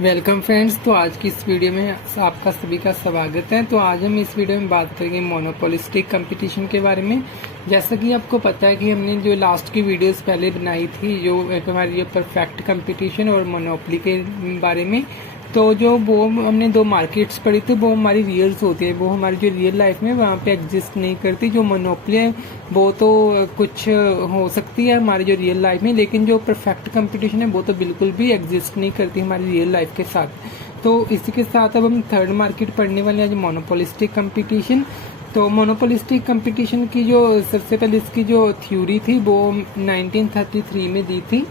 Welcome friends. तो आज की इस वीडियो में आपका सभी का स्वागत है। तो आज हम इस वीडियो में बात करेंगे मोनोपोलिस्टिक कंपटीशन के बारे में। जैसा कि आपको पता है कि हमने जो लास्ट की वीडियोस पहले बनाई थी, जो एक हमारी जो परफेक्ट कंपटीशन और मोनोपोली के बारे में, तो जो वो हमने दो मार्केट्स पढ़ी थी, वो हमारी रियल्स होती है, वो हमारी जो रियल लाइफ में वहाँ पे एग्जिस्ट नहीं करती। जो मोनोपोली है वो तो कुछ हो सकती है हमारी जो रियल लाइफ में, लेकिन जो परफेक्ट कंपटीशन है वो तो बिल्कुल भी एग्जिस्ट नहीं करती हमारी रियल लाइफ के साथ। तो इसी के साथ अब हम थर्ड मार्केट पढ़ने वाले हैं, जो मोनोपोलिस्टिक कंपटीशन। तो मोनोपोलिस्टिक कंपटीशन की जो सबसे पहले इसकी जो थ्योरी थी वो 1933 में दी थी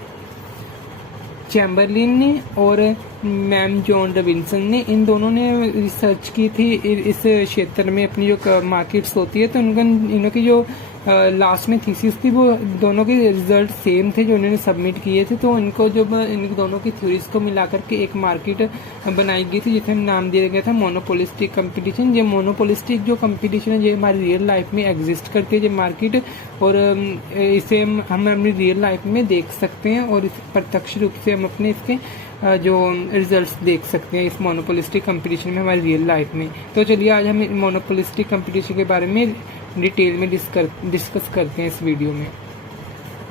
चैम्बरलिन ने और मैम जॉन रॉबिन्सन ने। इन दोनों ने रिसर्च की थी इस क्षेत्र में, अपनी जो मार्केट्स होती है। तो इनों की जो लास्ट में थीसिस थी वो दोनों के रिजल्ट सेम थे जो इन्होंने सबमिट किए थे। तो इनको जब इन दोनों की थ्योरीज को मिलाकर के एक मार्केट बनाई गई थी जिसे नाम दिया गया था मोनोपोलिस्टिक कंपटीशन। ये मोनोपोलिस्टिक जो कंपटीशन है ये हमारी रियल लाइफ में एग्जिस्ट करती है ये मार्केट, और इसे हम अपनी रियल लाइफ में देख सकते हैं और इस प्रत्यक्ष रूप से हम अपने इसके जो रिजल्ट्स देख सकते हैं इस मोनोपोलिस्टिक कंपटीशन में हमारी रियल लाइफ में। तो चलिए आज हम मोनोपोलिस्टिक कंपटीशन के बारे में डिटेल में डिस्कस करते हैं इस वीडियो में।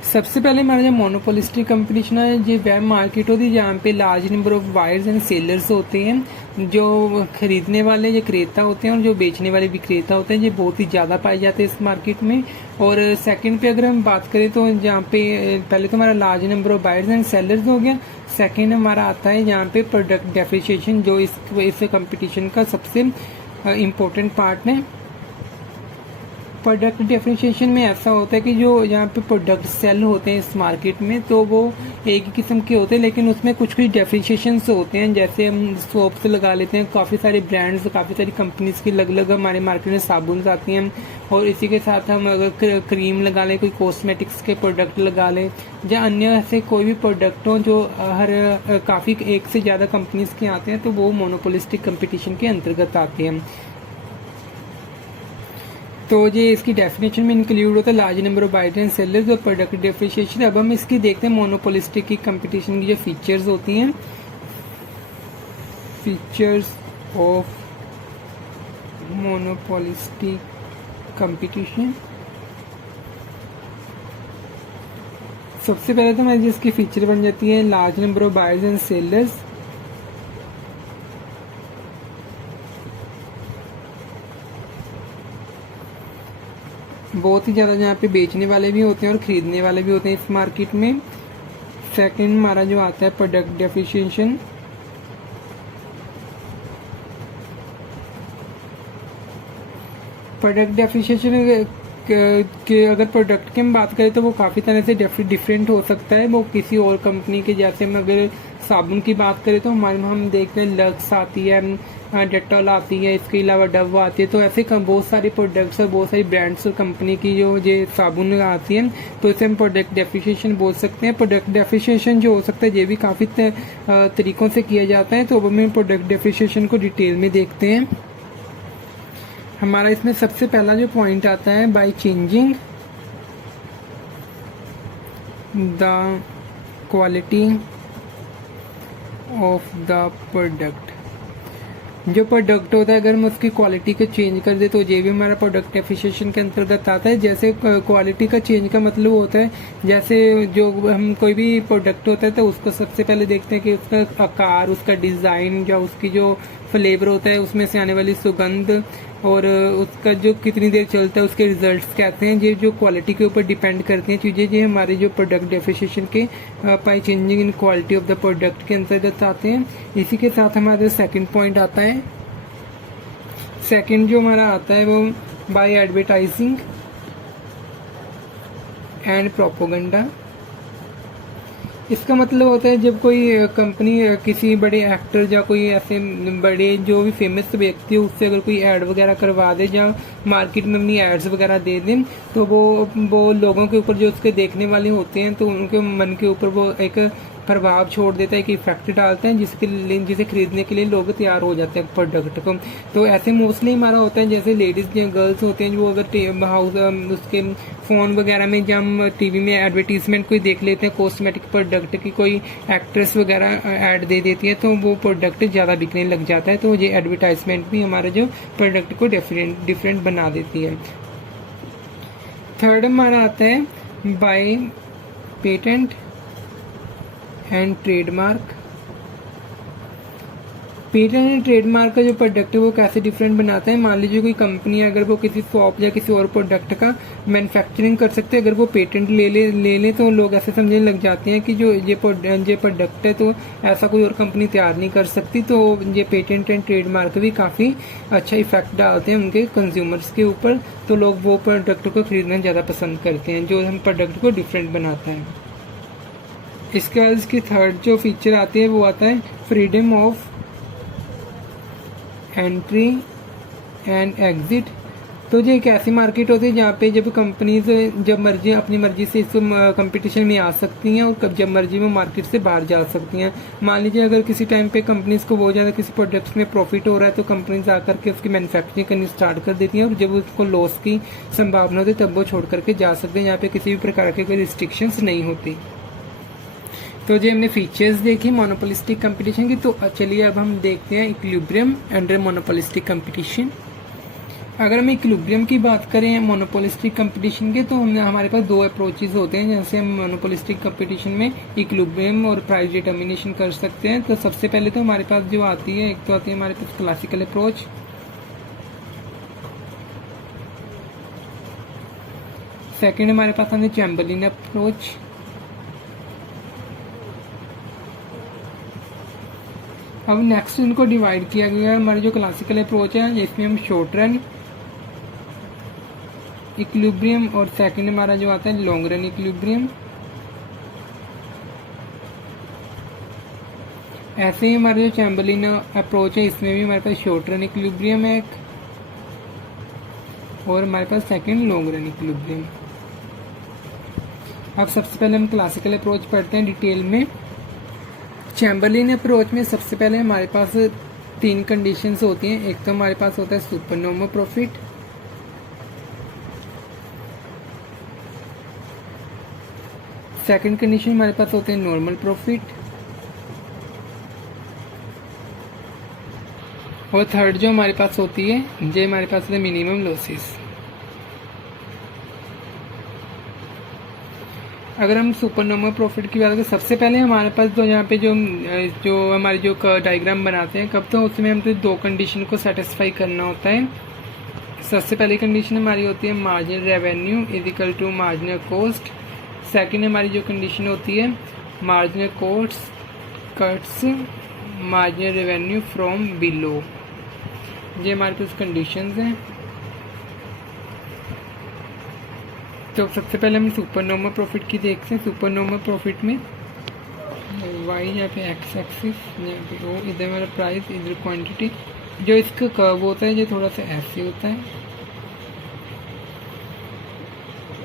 सबसे पहले हमारा जो मोनोपोलिस्टिक कंपटीशन है ये वह मार्केट होती है जहाँ पे large number of buyers and sellers होते हैं। जो खरीदने वाले ये क्रेता होते हैं और जो बेचने वाले विक्रेता होते हैं ये बहुत ही ज़्यादा पाए जाते हैं इस मार्केट में। और सेकंड पे अगर हम बात करें तो जहाँ पे पहले तो हमारा large number of buyers and sellers हो गया। सेकंड हमारा आता है यहाँ पे प्रोडक्ट डेप्रिसिएशन, जो इस कंपटीशन का सबसे इम्पोर्टेंट पार्ट है। प्रोडक्ट डिफरेंशिएशन में ऐसा होता है कि जो यहाँ पे प्रोडक्ट सेल होते हैं इस मार्केट में तो वो एक ही किस्म के होते हैं, लेकिन उसमें कुछ कुछ डिफरेंशिएशंस होते हैं। जैसे हम सोप्स लगा लेते हैं, काफ़ी सारे ब्रांड्स, काफ़ी सारी कंपनीज की अलग अलग हमारे मार्केट में साबुन आती हैं। और इसी के साथ हम अगर क्रीम लगा लें, कोई कॉस्मेटिक्स के प्रोडक्ट लगा लें, या अन्य ऐसे कोई भी प्रोडक्ट हो जो हर काफ़ी एक से ज़्यादा कंपनीज के आते हैं, तो वो मोनोपोलिस्टिक कंपटीशन के अंतर्गत आते हैं। तो ये इसकी डेफिनेशन में इंक्लूड होता है large number of buyers and sellers और प्रोडक्ट डिफरेंशिएशन। अब हम इसकी देखते हैं मोनोपोलिस्टिक की कंपटीशन की जो फीचर्स होती हैं। Features of monopolistic competition. सबसे पहले तो हमारी जिसकी फीचर बन जाती है large number of buyers and sellers. बहुत ही ज़्यादा जहाँ पे बेचने वाले भी होते हैं और ख़रीदने वाले भी होते हैं इस मार्केट में। सेकंड हमारा जो आता है प्रोडक्ट डेप्रिसिएशन। प्रोडक्ट डेप्रिसिएशन के अगर प्रोडक्ट की हम बात करें तो वो काफ़ी तरह से डिफरेंट हो सकता है। वो किसी और कंपनी के, जैसे हम अगर साबुन की बात करें तो हमारे हम देखते हैं लक्स आती है, डेटॉल आती है, इसके अलावा डव आती है। तो ऐसे बहुत सारे प्रोडक्ट्स और बहुत सारी ब्रांड्स और कंपनी की जो ये साबुन आती है, तो इसे हम प्रोडक्ट डेप्रिसिएशन बोल सकते हैं। प्रोडक्ट डेप्रिसिएशन जो हो सकता है ये भी काफ़ी तरीक़ों से किया जाता है। तो अब हम प्रोडक्ट डेप्रिसिएशन को डिटेल में देखते हैं। हमारा इसमें सबसे पहला जो पॉइंट आता है, by changing the quality of the product. जो प्रोडक्ट होता है अगर हम उसकी क्वालिटी को चेंज कर दे तो ये भी हमारा प्रोडक्ट डेप्रिसिएशन के अंतर्गत आता है। जैसे क्वालिटी का चेंज का मतलब होता है, जैसे जो हम कोई भी प्रोडक्ट होता है तो उसको सबसे पहले देखते हैं कि उसका आकार, उसका डिज़ाइन, या उसकी जो फ्लेवर होता है, उसमें से आने वाली सुगंध, और उसका जो कितनी देर चलता है, उसके रिजल्ट्स कहते हैं। ये जो क्वालिटी के ऊपर डिपेंड करती हैं चीज़ें, ये हमारे जो प्रोडक्ट डेप्रिसिएशन के by changing in quality of the product के अंतर्गत आते हैं। इसी के साथ हमारा सेकंड पॉइंट आता है। सेकंड जो हमारा आता है वो बाय एडवर्टाइजिंग एंड प्रोपोगंडा। इसका मतलब होता है जब कोई कंपनी किसी बड़े एक्टर या कोई ऐसे बड़े जो भी फेमस व्यक्ति हो उससे अगर कोई ऐड वगैरह करवा दे या मार्केट में अपनी एड्स वगैरह दे दें, तो वो लोगों के ऊपर जो उसके देखने वाले होते हैं तो उनके मन के ऊपर वो एक प्रभाव छोड़ देता है, कि इफेक्ट डालता है जिसे खरीदने के लिए लोग तैयार हो जाते हैं प्रोडक्ट को। तो ऐसे मोस्टली हमारा होता है, जैसे लेडीज या गर्ल्स होते हैं जो अगर हाउस उसके फ़ोन वगैरह में जब हम टीवी में एडवर्टीजमेंट कोई देख लेते हैं कॉस्मेटिक प्रोडक्ट की, कोई एक्ट्रेस वगैरह ऐड दे देती है तो वो प्रोडक्ट ज़्यादा बिकने लग जाता है। तो ये एडवर्टाइजमेंट भी हमारा जो प्रोडक्ट को डिफरेंट बना देती है। थर्ड हमारा आता है by patent and trademark. Patent and trademark का जो प्रोडक्ट है वो कैसे डिफरेंट बनाता है। मान लीजिए कोई कंपनी अगर वो किसी शॉप या किसी और प्रोडक्ट का मैन्युफैक्चरिंग कर सकते हैं, अगर वो पेटेंट ले ले तो लोग ऐसे समझने लग जाते हैं कि जो ये प्रोडक्ट है तो ऐसा कोई और कंपनी तैयार नहीं कर सकती। तो ये पेटेंट एंड ट्रेडमार्क भी काफ़ी अच्छा इफेक्ट डालते हैं उनके कंज्यूमर्स के ऊपर, तो लोग वो प्रोडक्ट को खरीदना ज़्यादा पसंद करते हैं, जो हम प्रोडक्ट को डिफरेंट बनाता है। इसके बाद इसकी थर्ड जो फीचर आती है वो आता है freedom of entry and exit. तो ये एक ऐसी मार्केट होती है जहाँ पे जब कंपनीज जब मर्जी अपनी मर्जी से इस कंपटीशन में आ सकती हैं और कब जब मर्जी वो मार्केट से बाहर जा सकती हैं। मान लीजिए अगर किसी टाइम पे कंपनीज को बहुत ज़्यादा किसी प्रोडक्ट्स में प्रॉफिट हो रहा है तो कंपनीज आकर के उसकी मैन्युफैक्चरिंग करनी स्टार्ट कर देती हैं, और जब उसको लॉस की संभावना होती है तब वो छोड़ करके जा सकते हैं, यहाँ पे किसी भी प्रकार की कोई रिस्ट्रिक्शंस नहीं होती। तो जो हमने फीचर्स देखी मोनोपोलिस्टिक कंपटीशन की, तो चलिए अब हम देखते हैं इक्विलिब्रियम अंडर मोनोपोलिस्टिक कंपटीशन। अगर हम इक्विलिब्रियम की बात करें मोनोपोलिस्टिक कंपटीशन के, तो हमारे पास दो अप्रोचेज होते हैं जैसे हम मोनोपोलिस्टिक कंपटीशन में इक्विलिब्रियम और प्राइस डिटर्मिनेशन कर सकते हैं। तो सबसे पहले तो हमारे पास जो आती है, एक तो आती है हमारे पास क्लासिकल अप्रोच, सेकेंड हमारे पास आती है चैम्बरलिन अप्रोच, अब नेक्स्ट इनको डिवाइड किया गया है। हमारी जो क्लासिकल अप्रोच है इसमें हम शॉर्ट रन इक्विलिब्रियम और सेकंड हमारा जो आता है लॉन्ग रन इक्विलिब्रियम। ऐसे ही हमारा जो चैम्बरलिन अप्रोच है इसमें भी हमारे पास शॉर्ट रन इक्विलिब्रियम है एक, और हमारे पास सेकंड लॉन्ग रन इक्विलिब्रियम। अब सबसे पहले हम क्लासिकल अप्रोच पढ़ते हैं डिटेल में। चैम्बरलिन अप्रोच में सबसे पहले हमारे पास तीन कंडीशंस होती हैं। एक तो हमारे पास होता है सुपरनॉर्मल प्रॉफिट, सेकंड कंडीशन हमारे पास होते हैं नॉर्मल प्रॉफिट, और थर्ड जो हमारे पास होती है ये हमारे पास होता है मिनिमम लॉसेस। अगर हम सुपरनॉर्मल प्रॉफिट की बात करें, सबसे पहले हमारे पास तो यहाँ पे जो हमारे जो डायग्राम बनाते हैं कब, तो उसमें हम तो दो कंडीशन को सेटिस्फाई करना होता है। सबसे पहली कंडीशन हमारी होती है marginal revenue is equal to marginal cost. Second हमारी जो कंडीशन होती है marginal cost cuts marginal revenue from below. ये हमारे पास कंडीशंस हैं। तो सबसे पहले हम सुपरनॉर्मल प्रॉफिट की देखते हैं। सुपरनॉर्मल प्रॉफिट में वाई यहाँ पे एक्स एक्सिस, यहाँ पे ओ, इधर हमारा प्राइस, इधर क्वांटिटी। जो इसका कर्व होता है ये थोड़ा सा ऐसे होता है,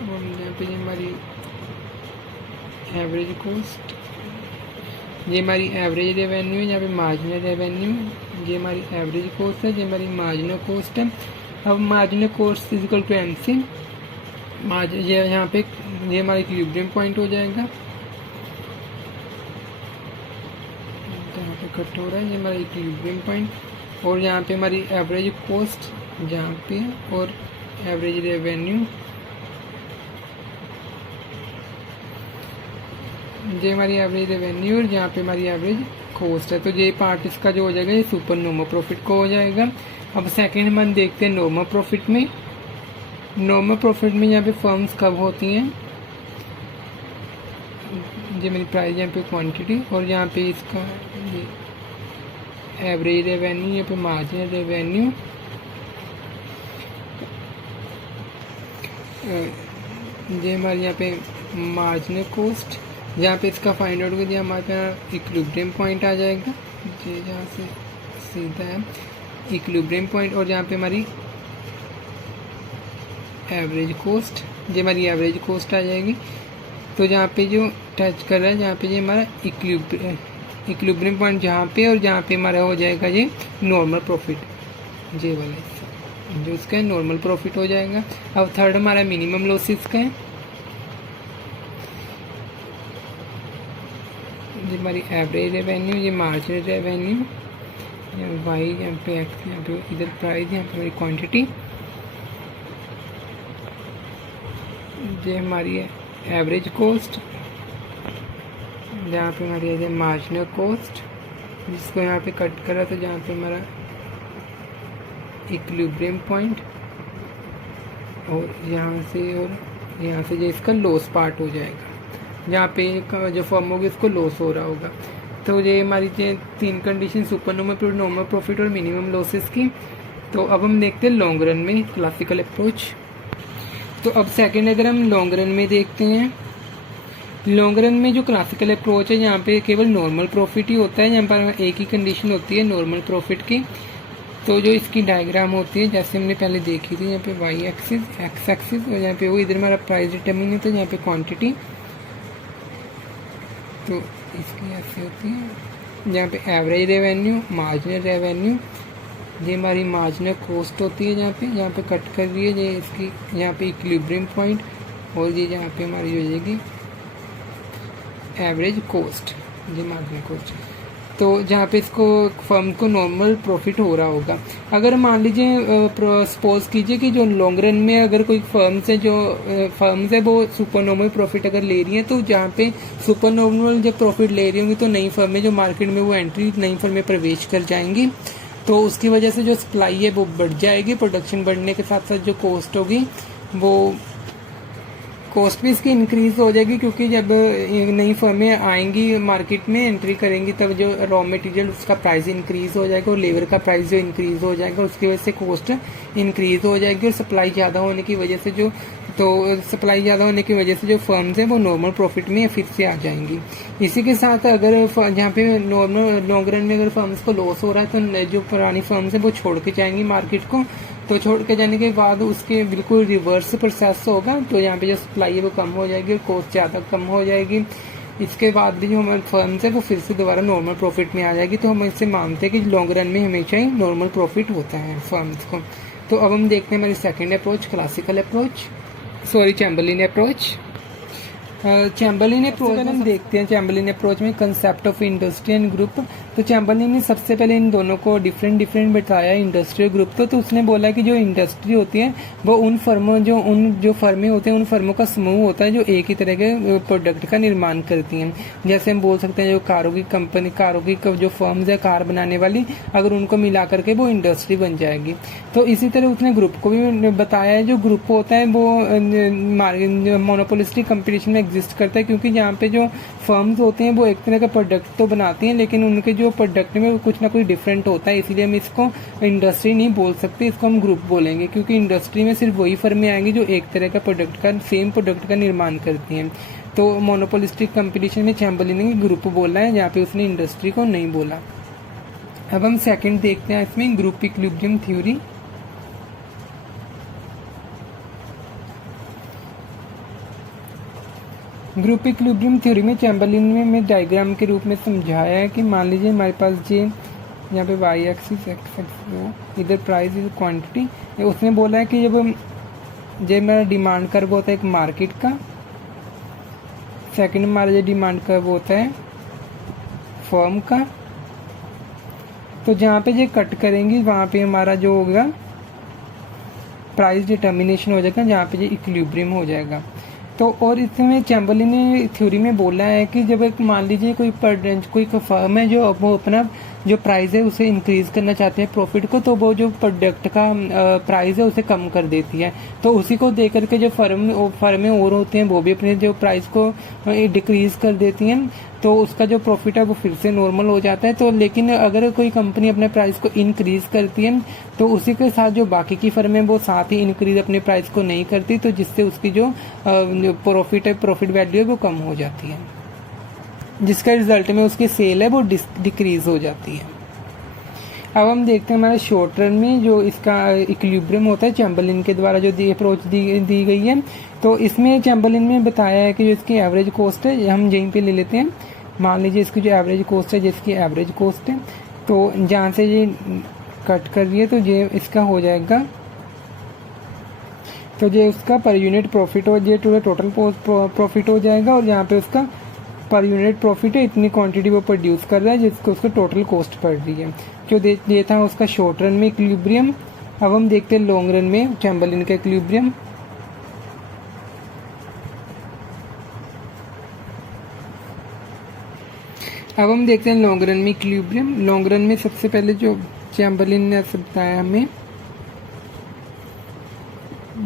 और यहाँ पे ये हमारी एवरेज कॉस्ट, ये हमारी एवरेज रेवेन्यू है, यहाँ पे मार्जिनल रेवेन्यू, ये हमारी एवरेज कॉस्ट है, ये हमारी मार्जिनल कॉस्ट है। अब marginal cost is equal to M C, ये यहाँ पे ये हमारा इक्विलिब्रियम पॉइंट हो जाएगा, यहाँ पे कट हो रहा है, ये हमारा इक्विलिब्रियम पॉइंट, और यहाँ पे हमारी एवरेज कॉस्ट जहाँ पे, और एवरेज रेवेन्यू, ये हमारी एवरेज रेवेन्यू, और यहाँ पे हमारी एवरेज कॉस्ट है। तो ये पार्ट इसका जो हो जाएगा ये सुपर नॉर्मल प्रॉफिट को हो जाएगा। अब सेकेंड हम देखते हैं नॉर्मल प्रॉफिट में। नॉर्मल प्रॉफिट में यहाँ पे फर्म्स कब होती हैं, ये मेरी प्राइस, यहाँ पे क्वांटिटी, और यहाँ पे इसका ये एवरेज रेवेन्यू, यहाँ पे मार्जिनल रेवेन्यू, ये हमारे यहाँ पे मार्जिनल कॉस्ट, जहाँ पे इसका फाइंड आउट कर दिया हमारे यहाँ इक्विलिब्रियम पॉइंट आ जाएगा, ये जहाँ से सीधा है इक्विलिब्रियम पॉइंट, और यहाँ पे हमारी एवरेज कॉस्ट, ये हमारी एवरेज कॉस्ट आ जाएगी। तो जहाँ पे जो टच कर रहा है, जहाँ पे ये हमारा इक्विलिब्रियम पॉइंट जहाँ पे, और जहाँ पे हमारा हो जाएगा ये नॉर्मल प्रॉफिट, ये वाला हिस्सा जो इसका है नॉर्मल प्रॉफिट हो जाएगा। अब थर्ड हमारा मिनिमम लॉसेस का है, ये हमारी एवरेज रेवेन्यू, ये मार्जिनल रेवेन्यू, यहाँ वाई, यहाँ पे एक्स, यहाँ पे इधर प्राइस, यहाँ पे हमारी क्वांटिटी, ये हमारी है एवरेज कॉस्ट, जहाँ पे हमारी है मार्जिनल कॉस्ट, जिसको यहाँ पे कट करा तो जहाँ पे हमारा इक्विलिब्रियम पॉइंट, और यहाँ से जो इसका लॉस पार्ट हो जाएगा, जहाँ पे जो फर्म होगी उसको लॉस हो रहा होगा। तो ये हमारी जो 3 कंडीशन सुपर नॉर्मल प्रॉफिट और मिनिमम लॉसेस की। तो अब हम देखते हैं लॉन्ग रन में क्लासिकल अप्रोच। तो अब सेकंड अगर हम लॉन्ग रन में देखते हैं, लॉन्ग रन में जो क्लासिकल अप्रोच है यहाँ पे केवल नॉर्मल प्रॉफिट ही होता है, यहाँ पर एक ही कंडीशन होती है नॉर्मल प्रॉफिट की। तो जो इसकी डायग्राम होती है जैसे हमने पहले देखी थी, यहाँ पे वाई एक्सिस, एक्स एक्सिस, और यहाँ पे वो इधर हमारा प्राइस डिटर्मिन होता है, यहाँ पे क्वांटिटी, तो इसकी ऐसे होती है। यहाँ पे एवरेज रेवेन्यू, मार्जिनल रेवेन्यू, ये हमारी मार्जिनल कॉस्ट होती है, यहाँ पे कट कर रही है ये इसकी, यहाँ पे इक्विलिब्रियम पॉइंट, और ये यहाँ पे हमारी हो जाएगी एवरेज कॉस्ट, ये मार्जिनल कॉस्ट। तो जहाँ पे इसको फर्म को नॉर्मल प्रॉफिट हो रहा होगा। अगर मान लीजिए सपोज कीजिए कि जो लॉन्ग रन में अगर कोई फर्म्स है वो सुपर नॉर्मल प्रॉफिट अगर ले रही है, तो जहाँ पे सुपर नॉर्मल जब प्रॉफिट ले रही होंगी तो नई फर्में जो मार्केट में वो एंट्री नई फर्में प्रवेश कर जाएंगी, तो उसकी वजह से जो सप्लाई है वो बढ़ जाएगी। प्रोडक्शन बढ़ने के साथ साथ जो कॉस्ट होगी वो कॉस्ट भी इसकी इंक्रीज हो जाएगी, क्योंकि जब नई फर्में आएंगी मार्केट में एंट्री करेंगी तब जो रॉ मटेरियल उसका प्राइस इंक्रीज हो जाएगा और लेबर का प्राइस जो इंक्रीज हो जाएगा, उसकी वजह से कॉस्ट इंक्रीज हो जाएगी। और सप्लाई ज़्यादा होने की वजह से जो फर्म्स हैं वो नॉर्मल प्रॉफिट में फिर से आ जाएंगी। इसी के साथ अगर जहाँ पे नॉर्मल लॉन्ग रन में अगर फर्म्स को लॉस हो रहा है तो जो पुरानी फर्म्स हैं वो छोड़ के जाएंगी मार्केट को। तो छोड़ के जाने के बाद उसके बिल्कुल रिवर्स प्रोसेस होगा, तो यहाँ पे जो सप्लाई है वो कम हो जाएगी और कॉस्ट ज़्यादा कम हो जाएगी। इसके बाद भी जो हमारे फर्म्स है वो फिर से दोबारा नॉर्मल प्रॉफिट में आ जाएगी। तो हम इससे मानते हैं कि लॉन्ग रन में हमेशा ही नॉर्मल प्रॉफिट होता है फर्म्स को। तो अब हम देखते हैं हमारी second approach, classical approach, Chamberlain approach. Chamberlain approach में हम देखते हैं, चैम्बरलिन अप्रोच में concept of industry and group. तो चैम्बरलिन ने सबसे पहले इन दोनों को डिफरेंट बताया, इंडस्ट्री और ग्रुप। तो उसने बोला कि जो इंडस्ट्री होती है वो उन फर्में होते हैं, उन फर्मों का समूह होता है जो एक ही तरह के प्रोडक्ट का निर्माण करती हैं। जैसे हम बोल सकते हैं जो कारों की जो फर्म्स है कार बनाने वाली, अगर उनको मिला करके वो इंडस्ट्री बन जाएगी। तो इसी तरह उसने ग्रुप को भी बताया है। जो ग्रुप होता है वो मोनोपोलिस्टिक कंपटीशन में एग्जिस्ट करता है, क्योंकि यहाँ पे जो फर्म्स होते हैं वो एक तरह का प्रोडक्ट तो बनाती हैं, लेकिन उनके जो प्रोडक्ट में कुछ ना कुछ डिफरेंट होता है, इसलिए हम इसको इंडस्ट्री नहीं बोल सकते, इसको हम ग्रुप बोलेंगे। क्योंकि इंडस्ट्री में सिर्फ वही फर्में आएंगी जो एक तरह का सेम प्रोडक्ट का निर्माण करती हैं। तो मोनोपोलिस्टिक कंपटीशन में चैम्बरलिन ने ग्रुप बोला है, जहाँ पे उसने इंडस्ट्री को नहीं बोला। अब हम सेकंड देखते हैं इसमें group equilibrium theory. Group equilibrium theory में चैम्बरलिन में डायग्राम के रूप में समझाया है कि मान लीजिए हमारे पास ये यहाँ पे वाई एक्सिस, एक्स एक्सिस, इधर प्राइस इधर क्वांटिटी। उसने बोला है कि जब मेरा डिमांड कर्व होता है एक मार्केट का, सेकंड हमारा जो डिमांड कर्व होता है फर्म का, तो जहाँ पे ये कट करेंगी वहाँ पे हमारा जो होगा प्राइस डिटर्मिनेशन हो जाएगा, जहाँ पे ये इक्विलिब्रियम हो जाएगा। तो और इसमें चैम्बरलिन ने थ्योरी में बोला है कि जब एक मान लीजिए कोई फर्म है जो वो अपना जो प्राइस है उसे इंक्रीज करना चाहते हैं प्रॉफिट को, तो वो जो प्रोडक्ट का प्राइस है उसे कम कर देती है। तो उसी को देख करके जो फर्में और होते हैं वो भी अपने जो प्राइस को डिक्रीज कर देती हैं, तो उसका जो प्रॉफिट है वो फिर से नॉर्मल हो जाता है। तो लेकिन अगर कोई कंपनी अपने प्राइस को इंक्रीज करती है तो उसी के साथ जो बाकी की फर्में वो साथ ही इंक्रीज अपने प्राइस को नहीं करती, तो जिससे उसकी जो प्रॉफिट वैल्यू है वो कम हो जाती है, जिसका रिजल्ट में उसकी सेल है वो डिक्रीज हो जाती है। अब हम देखते हैं हमारे शॉर्ट रन में जो इसका इक्विलिब्रियम होता है चैम्बरलिन के द्वारा जो अप्रोच दी गई है। तो इसमें चैम्बरलिन में बताया है कि जो इसकी एवरेज कॉस्ट है हम यहीं पे ले लेते हैं। मान लीजिए इसकी जो एवरेज कॉस्ट है जिसकी एवरेज कॉस्ट है, तो जहाँ से ये कट कर रही है तो ये इसका हो जाएगा, तो ये उसका पर यूनिट प्रॉफिट हो, ये टोटल प्रॉफिट हो जाएगा। और यहाँ पे उसका पर यूनिट प्रॉफिट है, इतनी क्वांटिटी वो प्रोड्यूस कर रहा है जिसको उसको टोटल कॉस्ट पड़ रही है। जो ये था उसका शॉर्ट रन में इक्विलिब्रियम। अब हम देखते हैं लॉन्ग रन में चैम्बरलिन का इक्विलिब्रियम। अब हम देखते हैं लॉन्ग रन में इक्विलिब्रियम। लॉन्ग रन में सबसे पहले जो चैम्बरलिन ने बताया हमें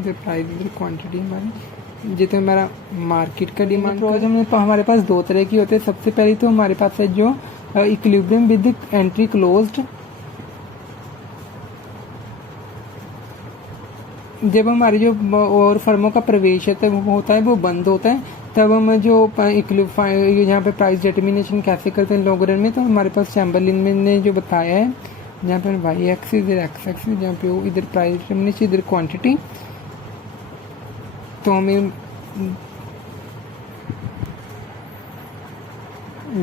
प्राइस क्वांटिटी हमारी, ये तो हमारा मार्केट का डिमांड हमने हमारे पास दो तरह की होते हैं। सबसे पहले तो हमारे पास है जो इक्विलिब्रियम विद एंट्री क्लोज्ड। जब हमारे जो और फर्मों का प्रवेश होता है वो बंद होता है, तब हम जो यहाँ पे प्राइस डिटर्मिनेशन कैसे करते हैं लॉन्ग रन में, तो हमारे पास चैम्बरलिन ने जो बताया है, जहाँ पे वाई एक्सिस इधर एक्स एक्सिस, जहाँ पे वो इधर प्राइस डिटर्मिनेशन इधर क्वांटिटी। तो हमें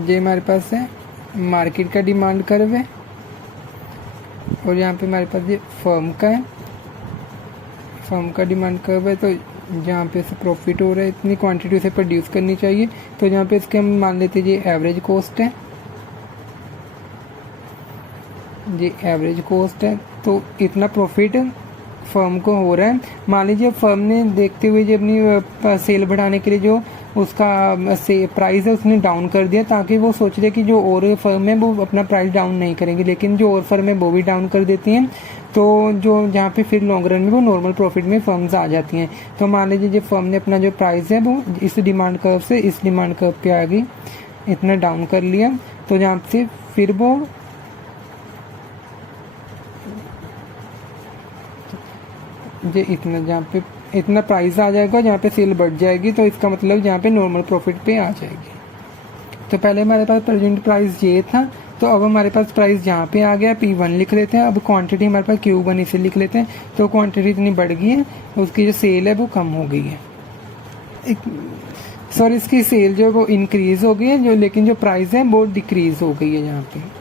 ये हमारे पास है मार्केट का डिमांड कर्व है, और यहाँ पे हमारे पास ये फर्म का है, फर्म का डिमांड कर्व है। तो जहाँ पे से प्रॉफिट हो रहा है इतनी क्वांटिटी उसे प्रोड्यूस करनी चाहिए, तो जहाँ पे इसके हम मान लेते हैं ये एवरेज कॉस्ट है, ये एवरेज कॉस्ट है। तो इतना प्रॉफिट फर्म को हो रहा है। मान लीजिए फर्म ने देखते हुए जो अपनी सेल बढ़ाने के लिए जो उसका प्राइस है उसने डाउन कर दिया, ताकि वो सोच रहे कि जो और फर्म है वो अपना प्राइस डाउन नहीं करेंगे, लेकिन जो और फर्म है वो भी डाउन कर देती हैं। तो जो जहाँ पे फिर लॉन्ग रन में वो नॉर्मल प्रॉफिट में फर्म्स आ जाती हैं। तो मान लीजिए जो फर्म ने अपना जो प्राइस है वो इस डिमांड कर्व से इस डिमांड कर्व पे आ गई, इतना डाउन कर लिया, तो जहाँ से फिर वो ये इतना जहाँ पे इतना प्राइस आ जाएगा, जहाँ पे सेल बढ़ जाएगी, तो इसका मतलब जहाँ पे नॉर्मल प्रॉफिट पे आ जाएगी। तो पहले हमारे पास प्रेजेंट प्राइस ये था, तो अब हमारे पास प्राइस यहाँ पे आ गया, P1 लिख लेते हैं। अब क्वांटिटी हमारे पास Q1 इसे लिख लेते हैं। तो क्वांटिटी इतनी बढ़ गई है, उसकी जो सेल है वो कम हो गई है, सॉरी इसकी सेल जो वो इंक्रीज हो गई है, जो लेकिन जो प्राइस है वो डिक्रीज हो गई है यहाँ पे।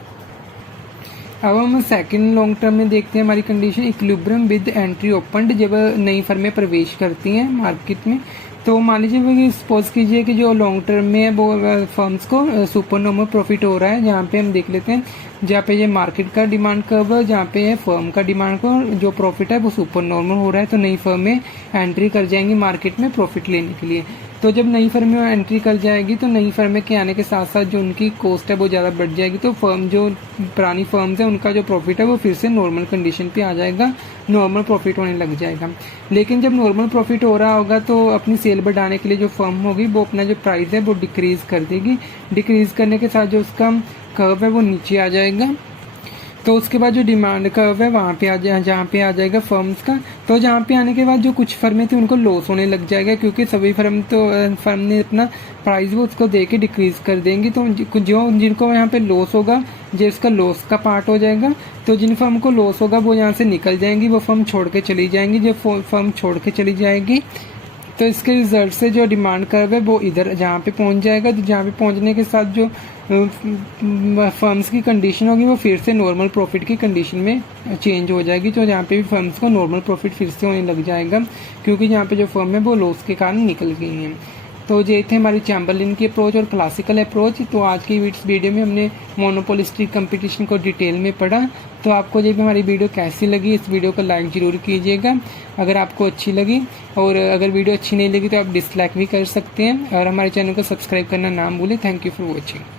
अब हम सेकंड लॉन्ग टर्म में देखते हैं हमारी condition equilibrium with entry opened. जब नई फर्में प्रवेश करती हैं मार्केट में, तो मान लीजिए सपोज कीजिए कि जो लॉन्ग टर्म में है वो फर्म्स को सुपरनॉर्मल प्रॉफिट हो रहा है। जहाँ पे हम देख लेते हैं, जहाँ पे ये मार्केट का डिमांड कर्व है, जहाँ पे फर्म का डिमांड कर्व जो प्रॉफिट है वो सुपर नॉर्मल हो रहा है। तो नई फर्में एंट्री कर जाएंगी मार्केट में प्रॉफिट लेने के लिए। तो जब नई फर्में एंट्री कर जाएगी, तो नई फर्में के आने के साथ साथ जो उनकी कॉस्ट है वो ज़्यादा बढ़ जाएगी। तो फर्म जो पुरानी फर्म्स है उनका जो प्रॉफिट है वो फिर से नॉर्मल कंडीशन पे आ जाएगा, नॉर्मल प्रॉफिट होने लग जाएगा। लेकिन जब नॉर्मल प्रॉफिट हो रहा होगा, तो अपनी सेल बढ़ाने के लिए जो फर्म होगी वो अपना जो प्राइस है वो डिक्रीज कर देगी। डिक्रीज करने के साथ जो उसका कर्व है वो नीचे आ जाएगा। तो उसके बाद जो डिमांड कर्व है वहाँ पे जहाँ पे आ जाएगा फर्म्स का। तो जहाँ पे आने के बाद जो कुछ फर्में थी उनको लॉस होने लग जाएगा, क्योंकि सभी फर्म ने अपना प्राइस वो उसको दे के डिक्रीज कर देंगी। तो जो जिनको यहाँ पे लॉस होगा, जो इसका लॉस का पार्ट हो जाएगा। तो जिन फर्म को लॉस होगा वो यहाँ से निकल जाएंगी, वो फर्म छोड़ के चली जाएंगी। जो फर्म छोड़ के चली जाएगी, तो इसके रिजल्ट से जो डिमांड कर्व है वो इधर जहाँ पे पहुँच जाएगा। तो जहाँ पे पहुँचने के साथ जो फर्म्स की कंडीशन होगी वो फिर से नॉर्मल प्रॉफिट की कंडीशन में चेंज हो जाएगी। तो जहाँ पे भी फर्म्स को नॉर्मल प्रॉफिट फिर से होने लग जाएगा, क्योंकि जहाँ पे जो फर्म है वो लॉस के कारण निकल गई हैं। तो ये थे हमारी चैम्बरलिन की अप्रोच और क्लासिकल अप्रोच। तो आज की इस वीडियो में हमने मोनोपोलिस्टिक कंपटीशन को डिटेल में पढ़ा। तो आपको ये भी हमारी वीडियो कैसी लगी, इस वीडियो को लाइक ज़रूर कीजिएगा अगर आपको अच्छी लगी, और अगर वीडियो अच्छी नहीं लगी तो आप डिसलाइक भी कर सकते हैं, और हमारे चैनल को सब्सक्राइब करना ना भूलें। Thank you for watching.